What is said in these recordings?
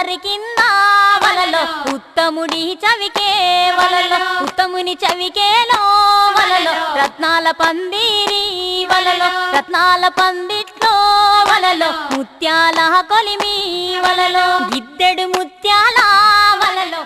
కొబ్బరి కింద వలలో ఉత్తముడి చవికే వలలో ఉత్తముని చవికేలో వలలో రత్నాల పందిరి వలలో రత్నాల పందిట్లో వలలో ముత్యాల కొలిమి వలలో గిద్దెడు ముత్యాల వలలో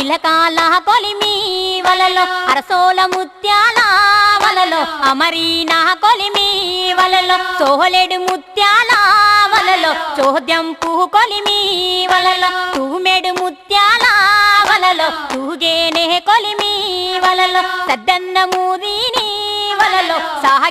ఇలకాల కొలిమి వలలో అరసోల ముత్యాల వలలో అమరీనా కొలిమి వలలో సోహలేడు ముత్యాల వలలో చోద్యంపు కొలిమి వలలో తూమెడు ముత్యాల వలలో తూగేనే కొలిమి వలలో సద్దన్న మూదిని వలలో సాహ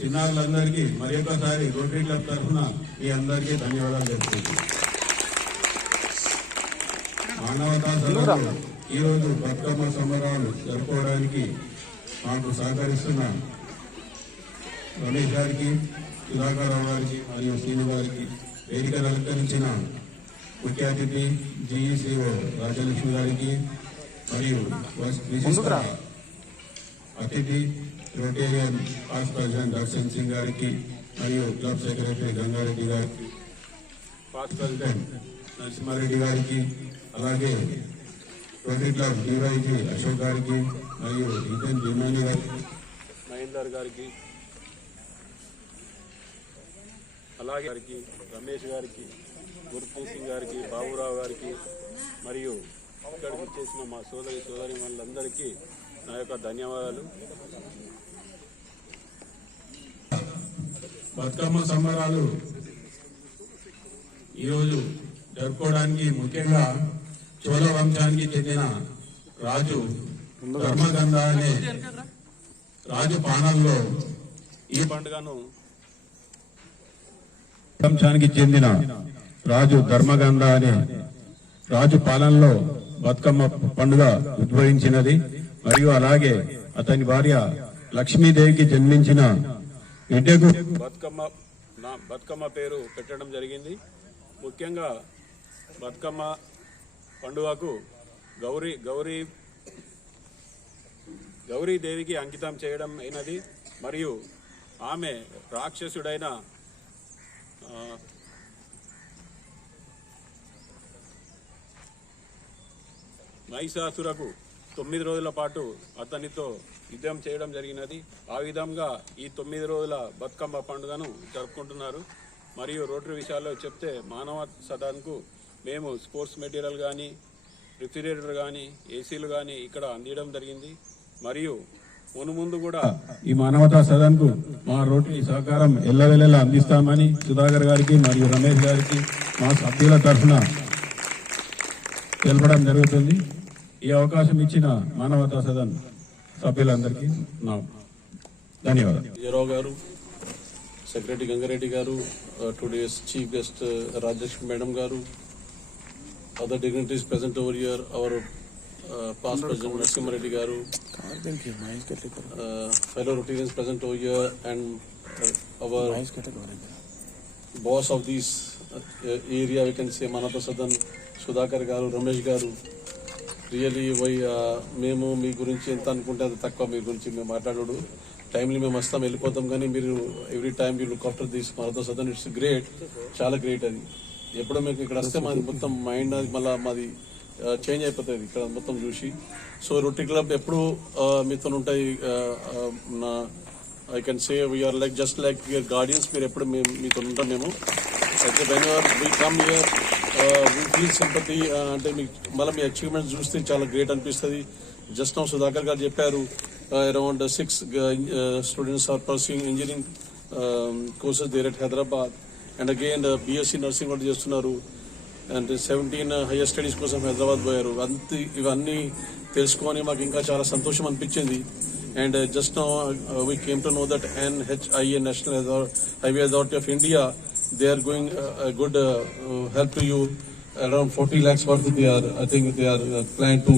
చిన్నారులందరికీ మరి ఒకసారి రోటరీ క్లబ్ తరఫున మీ అందరికీ ధన్యవాదాలు చెప్తున్నాను. మానవతా సభలు ఈరోజు బతుకమ్మ సంబరాలు జరుపుకోవడానికి మాకు సహకరిస్తున్న రమేష్ గారికి, సుధాకర్ రావు గారికి మరియు శ్రీను గారికి, వేదిక అలంకరించిన ముఖ్య అతిథి జీఈసీఓ రాజలక్ష్మి గారికి, మరియు విశిష్ట అతిథి Rotarian pass president Darshan Singh గారికి మరియు క్లబ్ సెక్రటరీ గంగారెడ్డి గారికి, పాస్ ప్రెసిడెంట్ నరసింహారెడ్డి గారికి, అలాగే రోటరీ క్లబ్ డివైజీ అశోక్ గారికి మరియు ఇతన్ భీమాని గారికి, మహేందర్ గారికి, అలాగే గారికి, రమేష్ గారికి, గుర్ప్రీత్ సింగ్ గారికి, బాబురావు గారికి మరియు ఇక్కడికి చేసిన మా సోదరి వాళ్ళందరికీ నా యొక్క ధన్యవాదాలు. బతుకమ్మ సంబరాలు ఈరోజు జరుపుకోవడానికి ముఖ్యంగా చోళ వంశానికి చెందిన రాజు ధర్మగంధ అనే రాజు పాలనలో ఈ పండుగను వంశానికి చెందిన రాజు ధర్మగంధ అనే రాజు పాలనలో బతుకమ్మ పండుగ ఉద్భవించినది. మరియు అలాగే అతని భార్య లక్ష్మీదేవికి జన్మించిన బిడ్డకు బతుకమ్మ పేరు పెట్టడం జరిగింది. ముఖ్యంగా బతుకమ్మ పండుగకు గౌరీదేవికి అంకితం చేయడం అయినది. మరియు ఆమె రాక్షసుడైన మహిషాసురకు 9 రోజుల పాటు అతనితో యుద్ధం చేయడం జరిగినది. ఆ విధంగా ఈ 9 రోజుల బతుకమ్మ పండుగను జరుపుకుంటున్నారు. మరియు రోటరీ విషయాల్లో చెప్తే మానవ సదన్కు మేము స్పోర్ట్స్ మెటీరియల్ కానీ, రిఫ్రిజిరేటర్ కానీ, ఏసీలు కానీ ఇక్కడ అందించడం జరిగింది. మరియు ముందు కూడా ఈ మానవతా సదన్ కు మా రోటరీ సహకారం ఎల్లవెల్లలా అందిస్తామని సుధాకర్ గారికి మరియు రమేష్ గారికి మా సభ్యుల తరఫున తెలపడం జరుగుతుంది. ఈ అవకాశం ఇచ్చిన మానవతా సదన్ సభ్యులందరికీ నా ధన్యవాదాలు. విజయరావు గారు, సెక్రటరీ గంగారెడ్డి గారు, today's chief guest Rajalakshmi madam గారు, other dignitaries present over here, our past president Narasimha garu, fellow Rotarians present over here, and our boss of this area, we can say Manata Sadan, Sudhakar garu, Ramesh garu. Really, మేము మీ గురించి ఎంత అనుకుంటే అది తక్కువ. మీ గురించి మేము మాట్లాడు టైంలో మేము వస్తాం, వెళ్ళిపోతాం. కానీ మీరు every time you look after this మానవతా సదన్. ఇట్స్ గ్రేట్, చాలా గ్రేట్. అది ఎప్పుడో మీకు ఇక్కడ వస్తే మాది మొత్తం మైండ్ మళ్ళీ మాది చేంజ్ అయిపోతుంది ఇక్కడ మొత్తం చూసి. సో రోటరీ క్లబ్ ఎప్పుడు మీతో ఉంటాయి. నా I can say we are like just like your guardians. మీరు ఎప్పుడు మీతో ఉంటాం మేము. అయితే when we come here we feel sympathy. అంటే మీకు మళ్ళీ మీ అచీవ్మెంట్స్ చూస్తే చాలా గ్రేట్ అనిపిస్తుంది. జస్ట్ నౌ సుధాకర్ గారు చెప్పారు around 6 students are pursuing engineering courses there at Hyderabad. And again BSc nursing కూడా చేస్తున్నారు. అండ్ 17 హైయర్ స్టడీస్ కోసం హైదరాబాద్ పోయారు. ఇవన్నీ తెలుసుకొని మాకు ఇంకా చాలా సంతోషం అనిపించింది. And just now we came to know that NHIA national highway authority of India, they are going good help to you. Around 40 lakhs worth I think they are planning to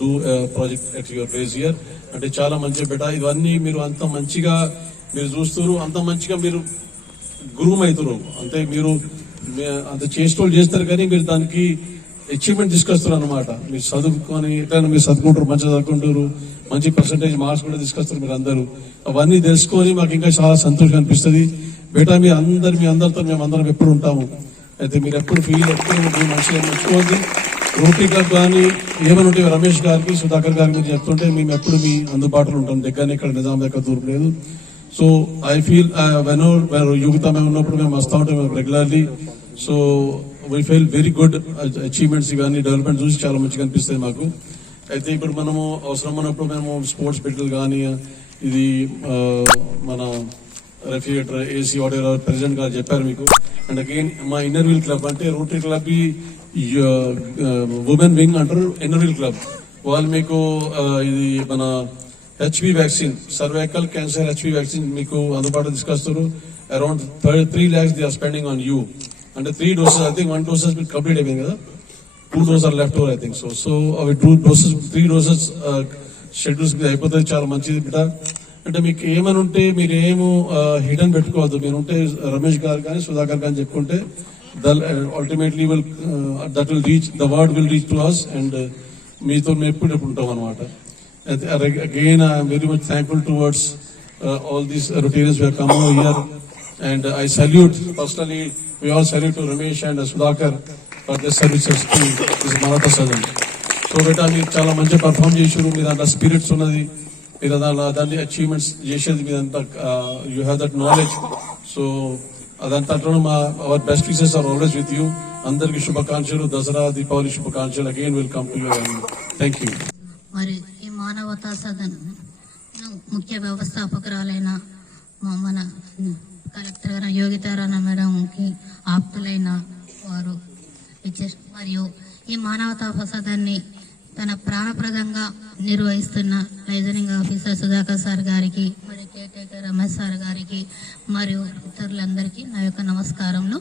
do a project at your place here. అంటే చాలా మంచి బెట. ఇవన్నీ మీరు అంత మంచిగా మీరు చూస్తున్నారు, అంత మంచిగా మీరు గురువు అవుతున్నారు. అంటే మీరు అంత చేసేటోళ్ళు చేస్తారు, కానీ మీరు దానికి అచీవ్మెంట్ తీసుకొస్తారు అనమాట. మీరు చదువుకొని ఎట్లయినా మీరు చదువుకుంటారు, మంచిగా చదువుకుంటారు, మంచి పర్సంటేజ్ మార్క్స్ కూడా తీసుకొస్తారు మీరు అందరూ. అవన్నీ తెలుసుకొని మాకు ఇంకా చాలా సంతోషం అనిపిస్తుంది. బేటా మీ అందరితో మేము అందరం ఎప్పుడు ఉంటాము. అయితే మీరు ఎప్పుడు ఎప్పుడు మంచిగా మెచ్చుకోండి. రోటరీ క్లబ్ కానీ ఏమైనా ఉంటే రమేష్ గారికి, సుధాకర్ గారికి మీరు చెప్తుంటే మేము ఎప్పుడు మీ అందుబాటులో ఉంటాం. దగ్గరనే, ఇక్కడ నిజాం దగ్గర దూరం లేదు. సో ఐ ఫీల్ యువత మేము ఉన్నప్పుడు మేము వస్తూ ఉంటాం regularly. So we feel very good. Achievements కానీ డెవలప్మెంట్ చూసి చాలా మంచిగా అనిపిస్తాయి మాకు. అయితే ఇప్పుడు మనము అవసరం ఉన్నప్పుడు మేము స్పోర్ట్స్ పెట్టలు కానీ, ఇది మన refrigerator, AC, water president garu చెప్పారు మీకు. అండ్ అగైన్ మా ఇన్నర్ వీల్ క్లబ్ అంటే రోటరీ క్లబ్ ఉమెన్ వింగ్ అంటారు. ఇన్నర్ వీల్ క్లబ్ వాళ్ళు మీకు ఇది మన HPV vaccine, cervical cancer HPV vaccine మీకు అందుబాటులో తీసుకొస్తారు. Around 3 lakhs they are spending on you. అంటే 3 doses, I think 1 dose complete అయిపోయింది కదా, 2 doses are left over I think. So అవి 3 doses షెడ్యూల్స్ అయిపోతాయి. చాలా మంచిది బిడ్డ. అంటే మీకు ఏమైనా ఉంటే మీరు ఏమో హిడెన్ పెట్టుకోవద్దు. మీరు ఉంటే రమేష్ గారు కానీ సుధాకర్ కానీ చెప్పుకుంటే ultimately that will reach, the word will reach to us. And మీతో మేము ఎప్పుడు ఉంటాం అనమాట. Again, I am very much thankful towards all these Rotarians who have come over here, and I salute personally. We all salute to Ramesh and Sudhakar for their services to this Maratha Sadan. So beta మీరు చాలా మంచి perform చేశారు, మీ దాంట్లో spirits ఉన్నది, మీరు దాన్ని achievements చేసేది, మీదంతా you have that knowledge. So అదంతా మా our best wishes are always with you. అందరికి శుభాకాంక్షలు, దసరా దీపావళి శుభాకాంక్షలు. Again will come to you. Thank you. మరి ఈ మానవతా సదన్ ముఖ్య వ్యవస్థాపకురాలైన మన కలెక్టర్ గారు యోగితారాయణ మేడంకి ఆప్తులైన వారు మరియు ఈ మానవతా సదన్ని తన ప్రాణప్రదంగా నిర్వహిస్తున్న లైజనింగ్ ఆఫీసర్ సుధాకర్ సార్ గారికి, మరి కేటేకర్ రమేష్ సార్ గారికి మరియు ఇతరులందరికీ నా యొక్క నమస్కారములు.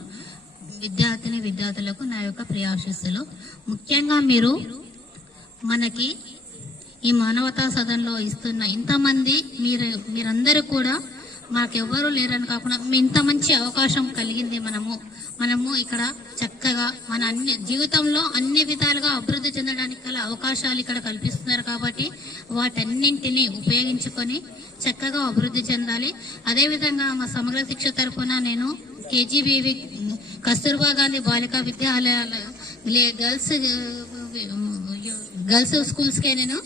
విద్యార్థులకు నా యొక్క ప్రియాశిస్సులు. ముఖ్యంగా మనకి ఈ మానవతా సదన్లో ఇస్తున్న ఇంతమంది మీరందరూ కూడా మాకెవ్వరూ లేరని కాకుండా ఇంత మంచి అవకాశం కలిగింది. మనము ఇక్కడ చక్కగా మన జీవితంలో అన్ని విధాలుగా అభివృద్ధి చెందడానికి గల అవకాశాలు ఇక్కడ కల్పిస్తున్నారు. కాబట్టి వాటన్నింటినీ ఉపయోగించుకొని చక్కగా అభివృద్ధి చెందాలి. అదేవిధంగా మా సమగ్ర శిక్ష తరఫున నేను కేజీబీవి కస్తూర్బా గాంధీ బాలికా విద్యాలయాల గర్ల్స్ స్కూల్స్ కే నేను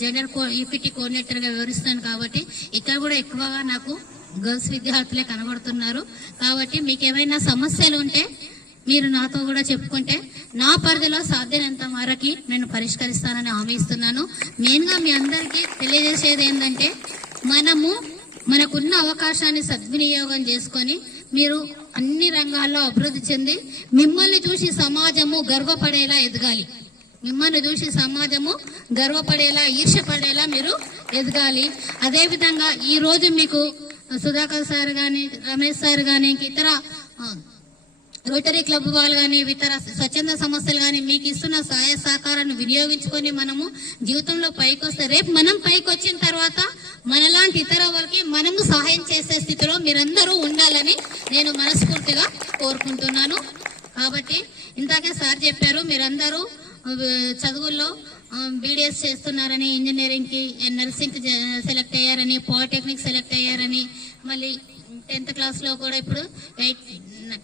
జెండర్ ఈక్విటీ కోఆర్డినేటర్ గా వివరిస్తాను. కాబట్టి ఇక్కడ కూడా ఎక్కువగా నాకు గర్ల్స్ విద్యార్థులే కనబడుతున్నారు. కాబట్టి మీకు ఏమైనా సమస్యలు ఉంటే మీరు నాతో కూడా చెప్పుకుంటే నా పరిధిలో సాధ్యమైనంత వరకు నేను పరిష్కరిస్తానని హామీ ఇస్తున్నాను. మెయిన్ గా మీ అందరికీ తెలియజేసేది ఏంటంటే మనకున్న అవకాశాన్ని సద్వినియోగం చేసుకొని మీరు అన్ని రంగాల్లో అభివృద్ధి చెంది మిమ్మల్ని చూసి సమాజము గర్వపడేలా ఎదగాలి. మిమ్మల్ని చూసి సమాజము గర్వపడేలా, ఈర్ష్యపడేలా మీరు ఎదగాలి. అదేవిధంగా ఈ రోజు మీకు సుధాకర్ సార్ గాని, రమేష్ సార్ గాని, ఇతర రోటరీ క్లబ్ వాళ్ళు కానీ, ఇతర స్వచ్ఛంద సంస్థలు కానీ మీకు ఇస్తున్న సహాయ సహకారాన్ని వినియోగించుకొని మనము జీవితంలో పైకి వస్తే రేపు మనం పైకి వచ్చిన తర్వాత మనలాంటి ఇతర వాళ్ళకి మనము సహాయం చేసే స్థితిలో మీరందరూ ఉండాలని నేను మనస్ఫూర్తిగా కోరుకుంటున్నాను. కాబట్టి ఇందాకే సార్ చెప్పారు, మీరందరూ చదువుల్లో బీడీఎస్ చేస్తున్నారని, ఇంజనీరింగ్ కి, నర్సింగ్ కి సెలెక్ట్ అయ్యారని, పాలిటెక్నిక్ సెలెక్ట్ అయ్యారని, మళ్ళీ 10th క్లాస్ లో కూడా ఇప్పుడు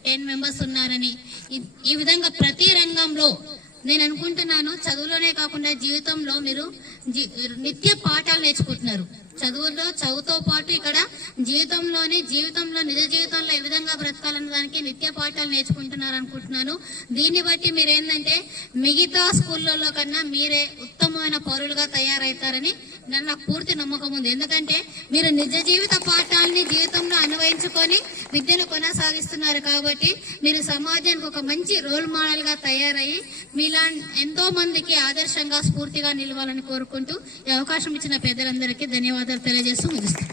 10 మెంబర్స్ ఉన్నారని, ఈ విధంగా ప్రతి రంగంలో నేను అనుకుంటున్నాను చదువులోనే కాకుండా జీవితంలో మీరు నిత్య పాఠాలు నేర్చుకుంటున్నారు. చదువుతో పాటు ఇక్కడ జీవితంలో నిజ జీవితంలో ఏ విధంగా బ్రతకాలన్న దానికి నిత్య పాఠాలు నేర్చుకుంటున్నారు అనుకుంటున్నాను. దీన్ని బట్టి మీరేంటంటే మిగతా స్కూళ్ళలో కన్నా మీరే ఉత్తమమైన పౌరులుగా తయారవుతారని నాకు పూర్తి నమ్మకం ఉంది. ఎందుకంటే మీరు నిజ జీవిత పాఠాలని జీవితంలో అన్వయించుకొని విద్యను కొనసాగిస్తున్నారు. కాబట్టి మీరు సమాజానికి ఒక మంచి రోల్ మోడల్ గా తయారయ్యి మీలా ఎంతో మందికి ఆదర్శంగా, స్ఫూర్తిగా నిలవాలని కోరుకుంటూ ఈ అవకాశం ఇచ్చిన పెద్దలందరికీ ధన్యవాదాలు తెలియజేస్తూ ముగిస్తాను.